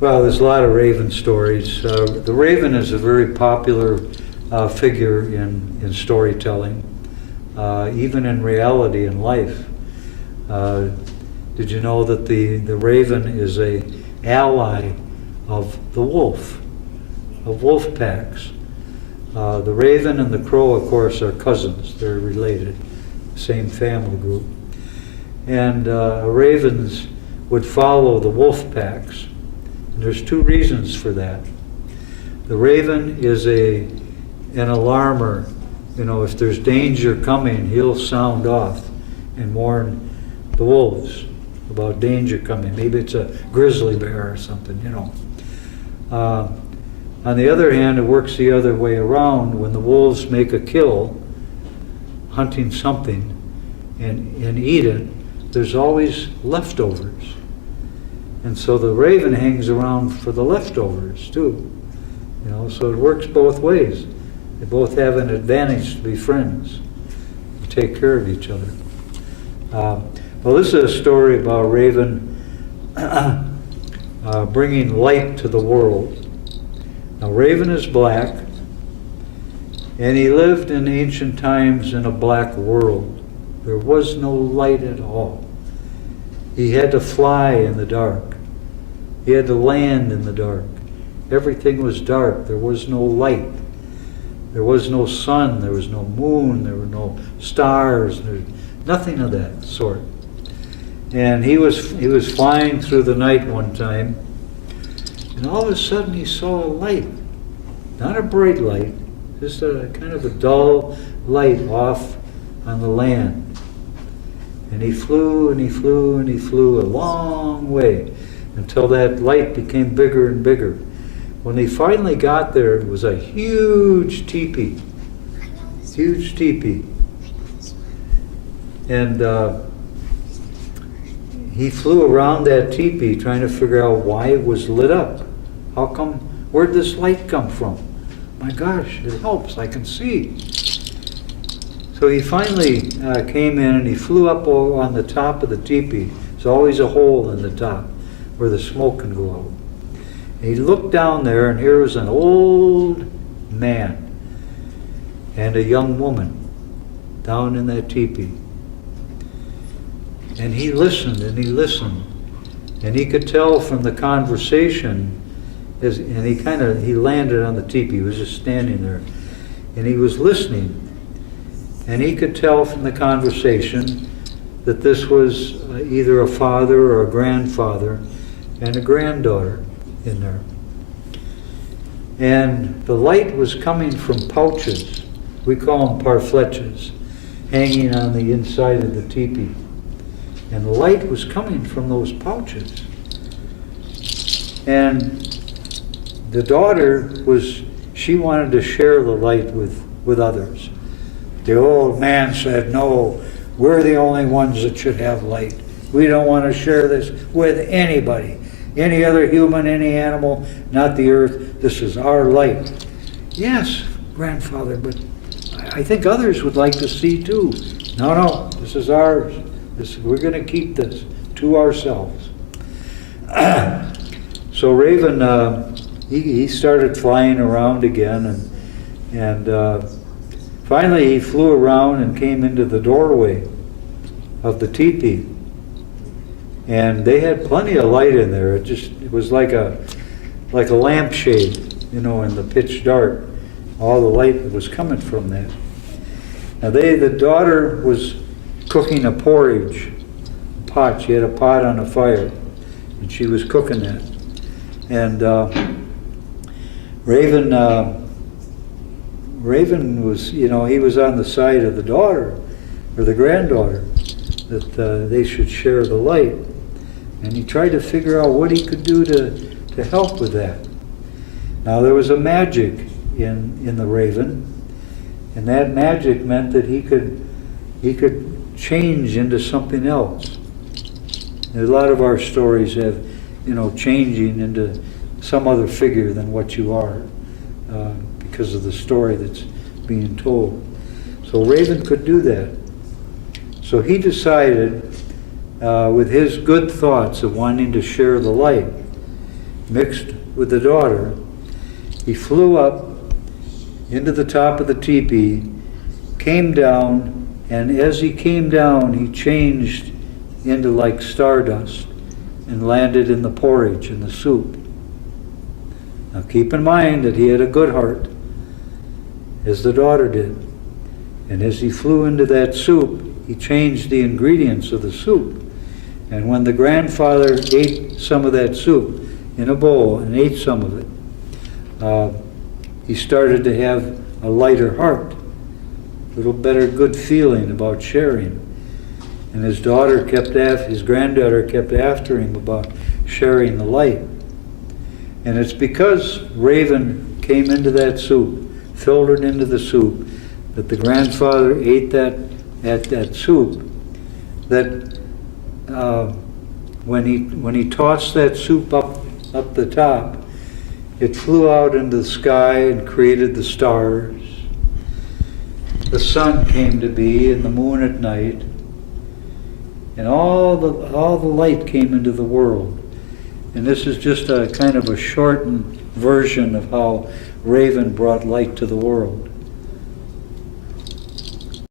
Well, there's a lot of raven stories. The raven is a very popular figure in storytelling, even in reality in life. Did you know that the raven is a ally of the wolf, of wolf packs? The raven and the crow, of course, are cousins. They're related, same family group. And ravens would follow the wolf packs. And there's two reasons for that. The raven is an alarmer. You know, if there's danger coming, he'll sound off and warn the wolves about danger coming. Maybe it's a grizzly bear or something, you know. On the other hand, it works the other way around. When the wolves make a kill, hunting something, and eat it, there's always leftovers. And so the raven hangs around for the leftovers too. You know, so it works both ways. They both have an advantage to be friends, to take care of each other. Well, this is a story about a raven bringing light to the world. Now, raven is black, and he lived in ancient times in a black world. There was no light at all. He had to fly in the dark. He had to land in the dark. Everything was dark. There was no light. There was no sun. There was no moon. There were no stars. There was nothing of that sort. And he was flying through the night one time, and all of a sudden he saw a light. Not a bright light, just a kind of a dull light off on the land. And he flew and he flew and he flew a long way until that light became bigger and bigger. When he finally got there, it was a huge teepee. Huge teepee. And he flew around that teepee trying to figure out why it was lit up. How come, where'd this light come from? My gosh, it helps, I can see. So he finally came in and he flew up on the top of the teepee. There's always a hole in the top where the smoke can go out. And he looked down there, and here was an old man and a young woman down in that teepee. And he listened and he listened, and he could tell from the conversation, and he landed on the teepee. He was just standing there, and he was listening. And he could tell from the conversation that this was either a father or a grandfather and a granddaughter in there. And the light was coming from pouches. We call them parfleches, hanging on the inside of the teepee. And the light was coming from those pouches. And the daughter she wanted to share the light with others. The old man said, no, we're the only ones that should have light. We don't want to share this with anybody. Any other human, any animal, not the earth. This is our light. Yes, grandfather, but I think others would like to see too. No, this is ours. We're going to keep this to ourselves. So Raven, he started flying around again, and finally he flew around and came into the doorway of the teepee. And they had plenty of light in there. It was like a lampshade, you know, in the pitch dark. All the light that was coming from that. Now the daughter was cooking a porridge pot. She had a pot on a fire, and she was cooking that. And Raven was, you know, he was on the side of the daughter, or the granddaughter, that they should share the light. And he tried to figure out what he could do to help with that. Now there was a magic in the raven, and that magic meant that he could change into something else. And a lot of our stories have, you know, changing into some other figure than what you are because of the story that's being told. So Raven could do that. So he decided, with his good thoughts of wanting to share the light, mixed with the daughter, he flew up into the top of the teepee, came down, and as he came down, he changed into like stardust and landed in the porridge and the soup. Now keep in mind that he had a good heart, as the daughter did. And as he flew into that soup, he changed the ingredients of the soup. And when the grandfather ate some of that soup in a bowl and ate some of it, he started to have a lighter heart, a little better good feeling about sharing. And his granddaughter kept after him about sharing the light. And it's because Raven came into that soup, filled it into the soup, that the grandfather ate that soup, that when he tossed that soup up the top, it flew out into the sky and created the stars. The sun came to be, and the moon at night, and all the light came into the world. And this is just a kind of a shortened version of how Raven brought light to the world.